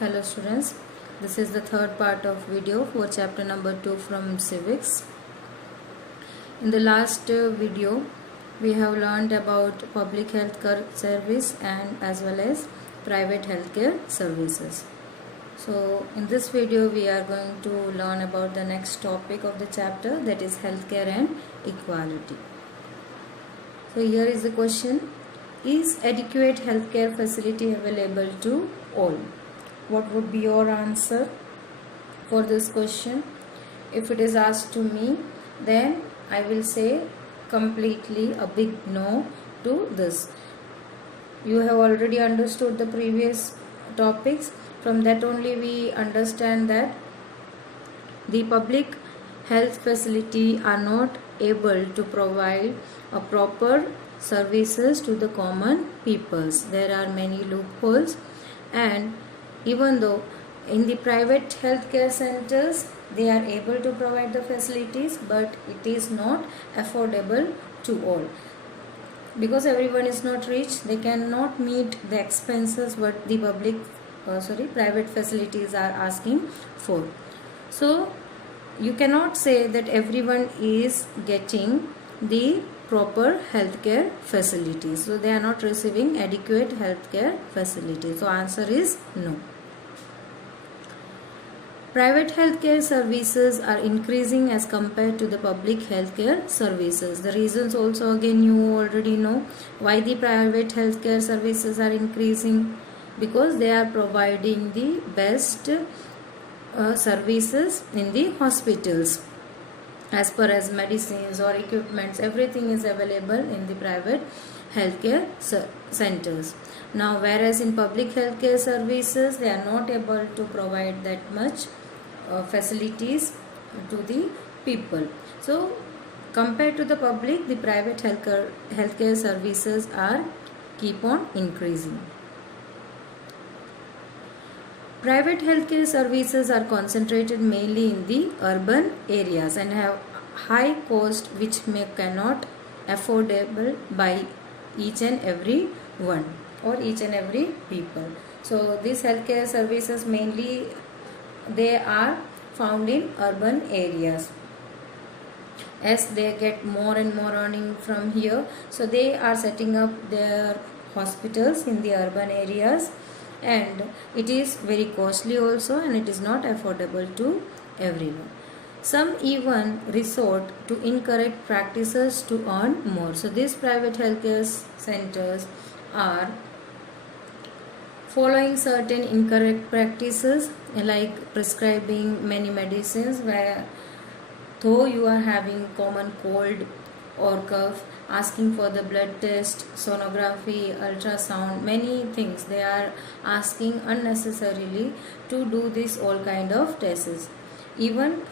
Hello students, this is the third part of video for chapter number 2 from civics. In the last video we have learned about public health care service and as well as private healthcare services. So in this video we are going to learn about the next topic of the chapter, that is healthcare and equality. So here is the question: is adequate healthcare facility available to all? What would be your answer for this question? If it is asked to me, then I will say completely a big no to this. You have already understood the previous topics. From that only we understand that the public health facility are not able to provide a proper services to the common peoples. There are many loopholes, and even though in the private healthcare centers they are able to provide the facilities, but it is not affordable to all, because everyone is not rich. They cannot meet the expenses what the private facilities are asking for. So you cannot say that everyone is getting the proper healthcare facilities, so they are not receiving adequate healthcare facilities. So answer is no. Private healthcare services are increasing as compared to the public healthcare services. The reasons also again you already know why the private healthcare services are increasing, because they are providing the best services in the hospitals. As per as medicines or equipments, everything is available in the private healthcare centers. Now whereas in public healthcare services they are not able to provide that much facilities to the people. So compared to the public, the private healthcare services are keep on increasing. Private healthcare services are concentrated mainly in the urban areas and have high cost which cannot affordable by each and every one or each and every people. So these healthcare services mainly they are found in urban areas. As they get more and more earning from here, so they are setting up their hospitals in the urban areas, and it is very costly also, and it is not affordable to everyone. Some even resort to incorrect practices to earn more. So these private healthcare centers are following certain incorrect practices, like prescribing many medicines where though you are having common cold or cough, asking for the blood test, sonography, ultrasound, many things they are asking unnecessarily to do this all kind of tests. Even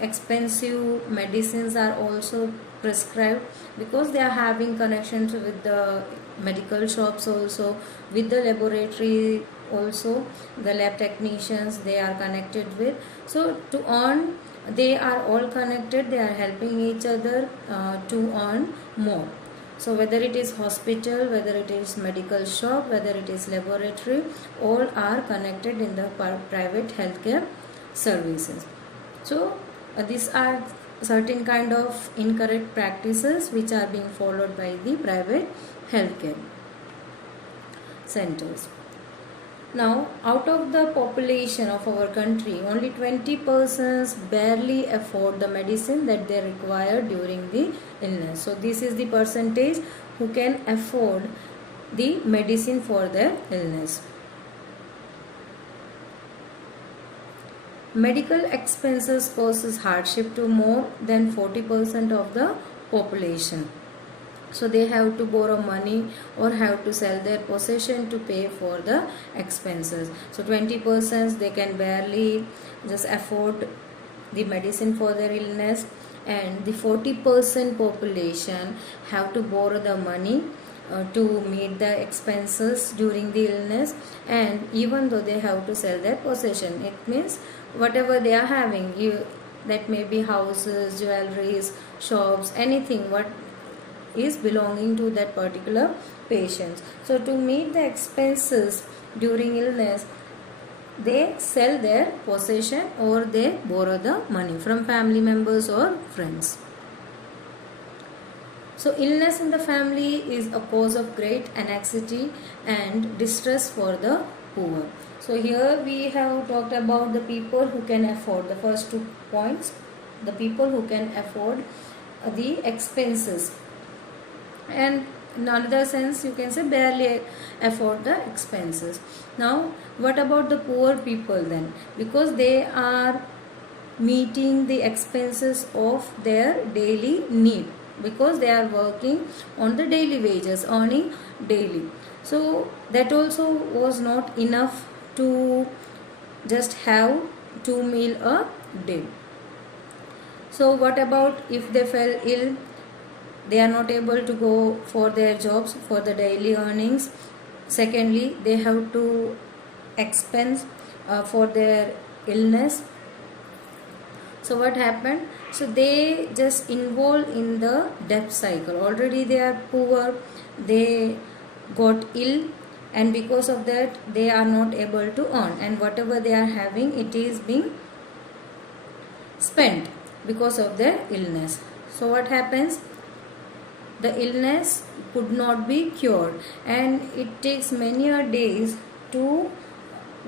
expensive medicines are also prescribed, because they are having connections with the medical shops, also with the laboratory, also the lab technicians they are connected with. So to earn, they are all connected, they are helping each other to earn more. So whether it is hospital, whether it is medical shop, whether it is laboratory, all are connected in the private healthcare services. So these are certain kind of incorrect practices which are being followed by the private healthcare centers. Now, out of the population of our country, only 20% barely afford the medicine that they require during the illness. So this is the percentage who can afford the medicine for their illness. Medical expenses causes hardship to more than 40% of the population. So they have to borrow money or have to sell their possession to pay for the expenses. So 20% they can barely just afford the medicine for their illness, and the 40% population have to borrow the money to meet the expenses during the illness. And even though they have to sell their possession, it means whatever they are having, that may be houses, jewelries, shops, anything what is belonging to that particular patient. So to meet the expenses during illness, they sell their possession or they borrow the money from family members or friends. So illness in the family is a cause of great anxiety and distress for the poor. So here we have talked about the people who can afford, the first 2 points, the people who can afford the expenses, and in another sense you can say barely afford the expenses. Now what about the poor people then? Because they are meeting the expenses of their daily need, because they are working on the daily wages, earning daily. So that also was not enough to just have 2 meal a day. So what about if they fell ill? They are not able to go for their jobs for the daily earnings. Secondly, they have to expense for their illness. So what happened? So they just involved in the debt cycle. Already they are poor, they got ill, and because of that they are not able to earn, and whatever they are having, it is being spent because of their illness. So what happens? The illness could not be cured, and it takes many days to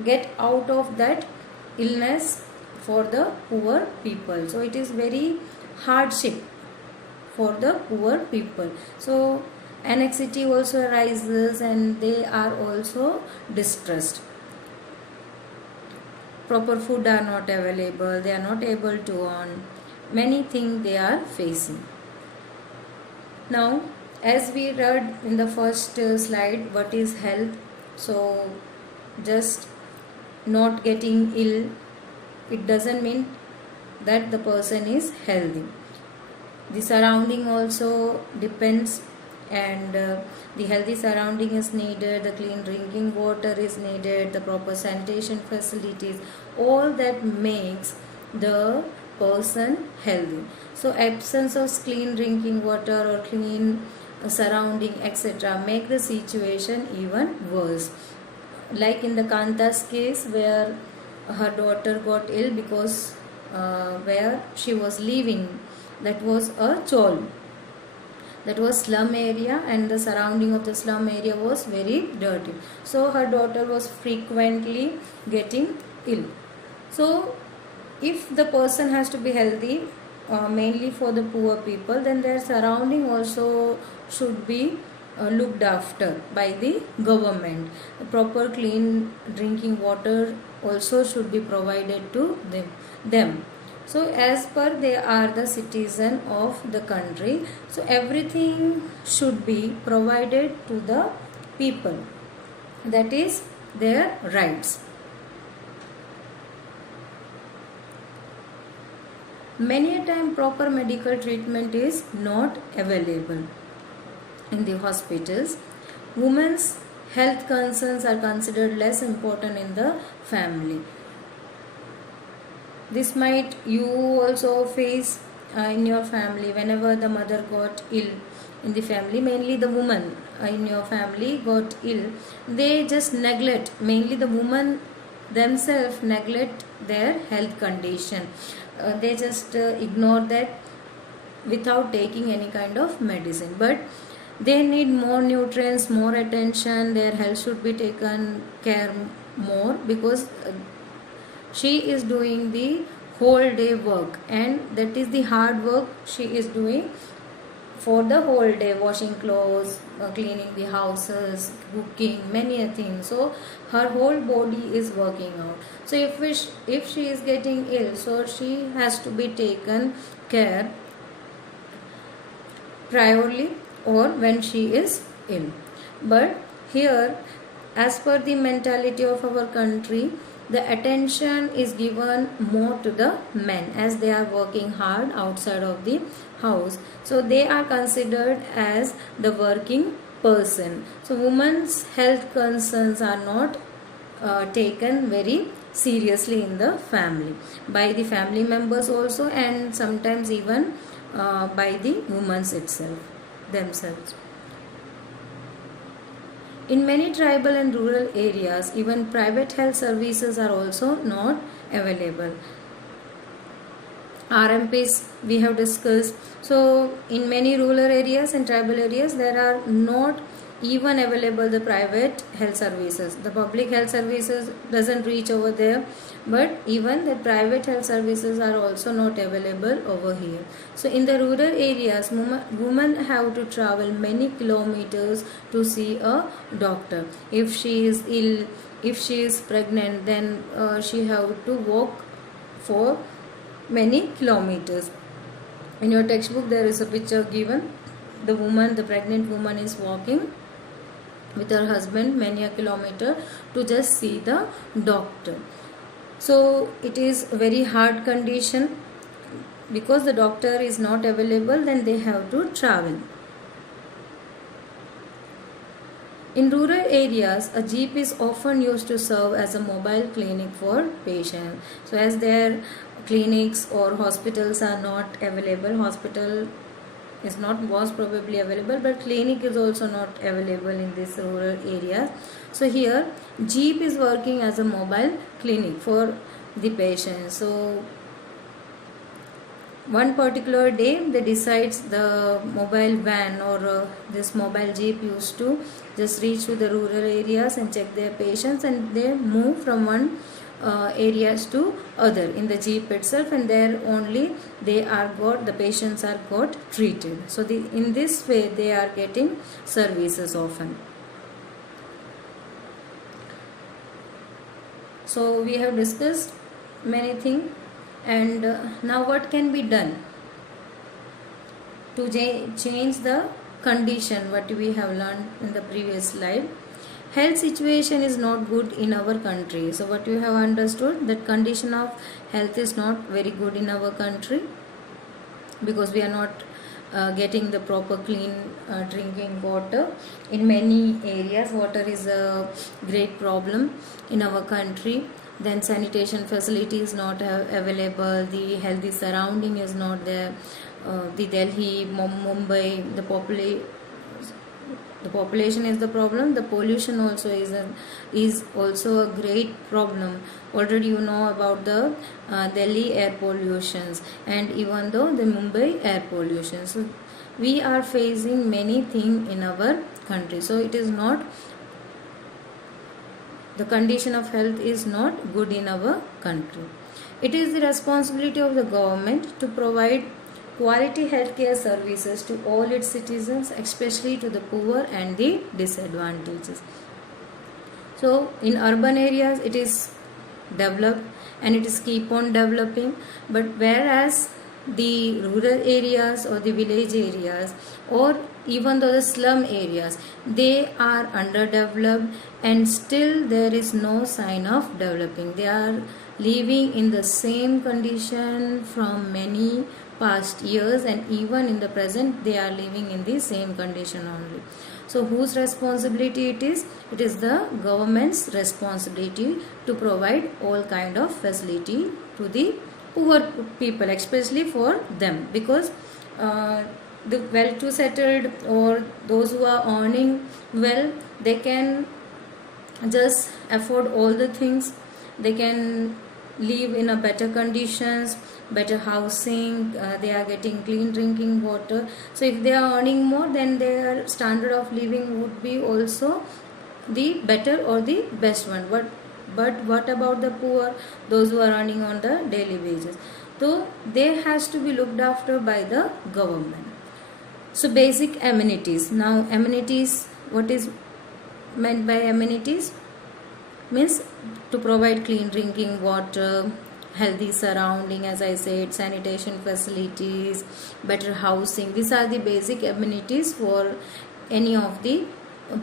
get out of that illness for the poor people. So it is very hardship for the poor people. So anxiety also arises and they are also distressed. Proper food are not available, they are not able to earn, many things they are facing. Now as we read in the first slide, what is health? So just not getting ill, it doesn't mean that the person is healthy. The surrounding also depends, and the healthy surrounding is needed, the clean drinking water is needed, the proper sanitation facilities, all that makes the person healthy. So absence of clean drinking water or clean surrounding etc. make the situation even worse. Like in the Kanta's case, where her daughter got ill because where she was living, that was a chawl, that was slum area, and the surrounding of the slum area was very dirty. So her daughter was frequently getting ill. So if the person has to be healthy, mainly for the poor people, then their surrounding also should be looked after by the government. Proper clean drinking water also should be provided to them. So as per they are the citizen of the country, so everything should be provided to the people, that is their rights. Many a time proper medical treatment is not available in the hospitals. Women's health concerns are considered less important in the family. This might you also face in your family. Whenever the mother got ill in the family, mainly the woman in your family got ill, they just neglect, mainly the woman themselves neglect their health condition. They just ignore that without taking any kind of medicine, but they need more nutrients, more attention, their health should be taken care more, because she is doing the whole day work, and that is the hard work she is doing for the whole day, washing clothes, cleaning the houses, cooking, many things. So her whole body is working out. So if she is getting ill, so she has to be taken care priorly or when she is ill. But here, as per the mentality of our country, the attention is given more to the men, as they are working hard outside of the house. So they are considered as the working person. So women's health concerns are not taken very seriously in the family, by the family members also, and sometimes even by the women themselves. In many tribal and rural areas, even private health services are also not available. RMPs we have discussed. So in many rural areas and tribal areas, there are not even available the private health services. The public health services doesn't reach over there, but even the private health services are also not available over here. So in the rural areas, women have to travel many kilometers to see a doctor. If she is ill, if she is pregnant, then she have to walk for many kilometers. In your textbook there is a picture given. The pregnant woman is walking with her husband many a kilometer to just see the doctor. So it is a very hard condition. Because the doctor is not available, then they have to travel. In rural areas, a jeep is often used to serve as a mobile clinic for patients. So as their clinics or hospitals are not available, hospital is not was probably available, but clinic is also not available in this rural areas. So here jeep is working as a mobile clinic for the patients. So one particular day they decides the mobile van or this mobile jeep used to just reach to the rural areas and check their patients, and they move from one areas to other in the jeep itself, and there only the patients are got treated. So in this way they are getting services often. So we have discussed many things, and now what can be done to change the condition what we have learned in the previous slide. Health situation is not good in our country. So what you have understood, that condition of health is not very good in our country because we are not getting the proper clean drinking water. In many areas water is a great problem in our country. Then sanitation facility is not available, the healthy surrounding is not there. The Delhi, Mumbai, the population is the problem. The pollution also is also a great problem. Already you know about the Delhi air pollutions, and even though the Mumbai air pollution. So we are facing many things in our country. So it is not, the condition of health is not good in our country. It is the responsibility of the government to provide quality healthcare services to all its citizens, especially to the poor and the disadvantaged. So in urban areas it is developed and it is keep on developing, but whereas the rural areas or the village areas or even though the slum areas, they are underdeveloped and still there is no sign of developing. They are living in the same condition from many past years, and even in the present they are living in the same condition only. So whose responsibility it is? It is the government's responsibility to provide all kind of facility to the poor people, especially for them, because the well to settled or those who are earning well, they can just afford all the things. They can live in a better conditions, better housing, they are getting clean drinking water. So if they are earning more, then their standard of living would be also the better or the best one. But what about the poor, those who are earning on the daily wages? So they has to be looked after by the government. So basic amenities. Now amenities, what is meant by amenities? Means to provide clean drinking water, healthy surrounding, as I said, sanitation facilities, better housing. These are the basic amenities for any of the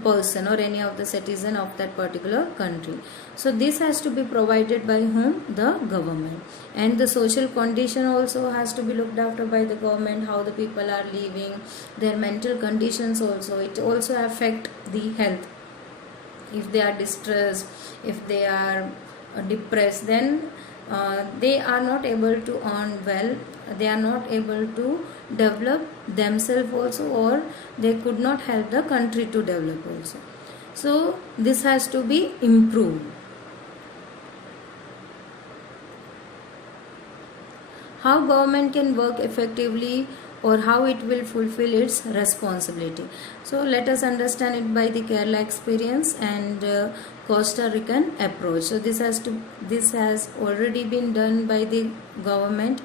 person or any of the citizen of that particular country. So this has to be provided by whom? The government. And the social condition also has to be looked after by the government, how the people are living, their mental conditions also. It also affect the health. If they are distressed, if they are depressed, then they are not able to earn well, they are not able to develop themselves also, or they could not help the country to develop also. So this has to be improved. How government can work effectively, or how it will fulfill its responsibility. So let us understand it by the Kerala experience and Costa Rican approach. So this has already been done by the government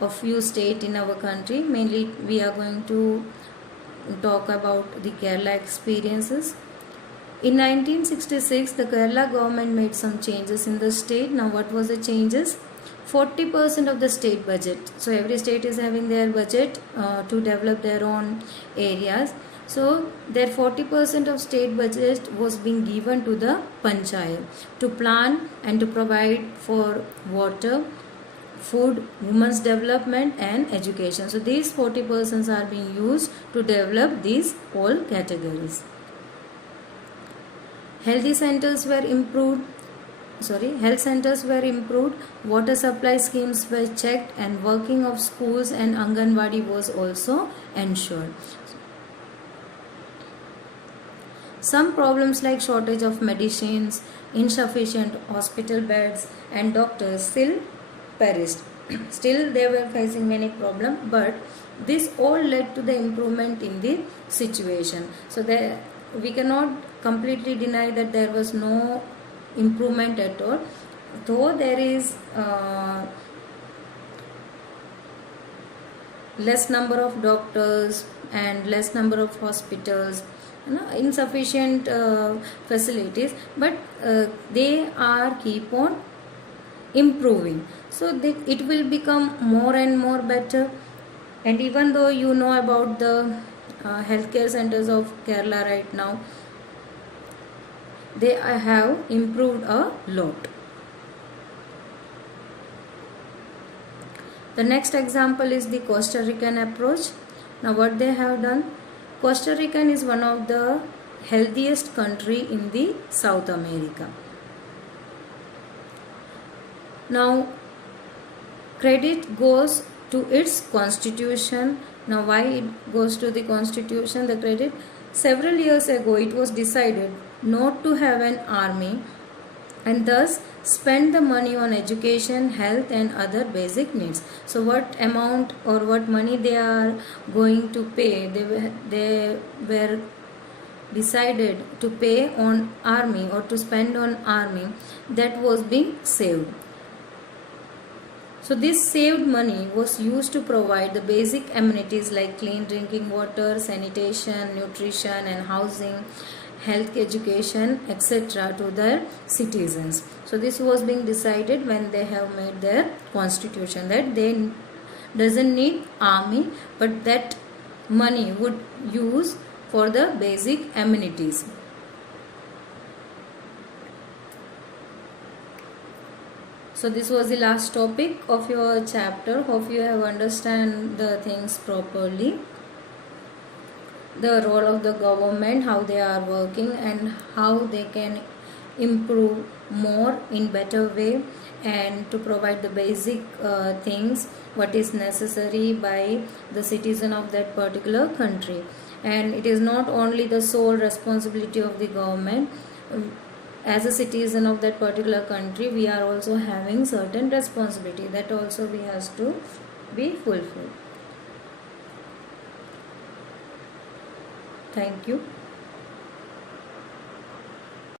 of few states in our country. Mainly we are going to talk about the Kerala experiences. In 1966, the Kerala government made some changes in the state. Now what was the changes? 40% of the state budget. So every state is having their budget to develop their own areas. So their 40% of state budget was being given to the panchayat to plan and to provide for water, food, women's development and education. So these 40% are being used to develop these all categories. Health centers were improved, water supply schemes were checked, and working of schools and Anganwadi was also ensured. Some problems like shortage of medicines, insufficient hospital beds and doctors still perished. Still they were facing many problems, but this all led to the improvement in the situation. So we cannot completely deny that there was no improvement at all, though there is less number of doctors and less number of hospitals, insufficient facilities, but they are keep on improving. So it will become more and more better. And even though you know about the healthcare centers of Kerala right now, they have improved a lot. The next example is the Costa Rican approach. Now what they have done, Costa Rican is one of the healthiest country in the South America. Now credit goes to its constitution. Now why it goes to the constitution, the credit? Several years ago it was decided not to have an army and thus spend the money on education, health and other basic needs. So what amount or what money they are going to pay, they were decided to pay on army or to spend on army, that was being saved. So this saved money was used to provide the basic amenities like clean drinking water, sanitation, nutrition and housing, health, education, etc. to their citizens. So this was being decided when they have made their constitution, that they doesn't need army, but that money would use for the basic amenities. So this was the last topic of your chapter. Hope you have understand the things properly. The role of the government, how they are working and how they can improve more in better way, and to provide the basic things what is necessary by the citizen of that particular country. And it is not only the sole responsibility of the government. As a citizen of that particular country, we are also having certain responsibility that also we has to be fulfilled. Thank you.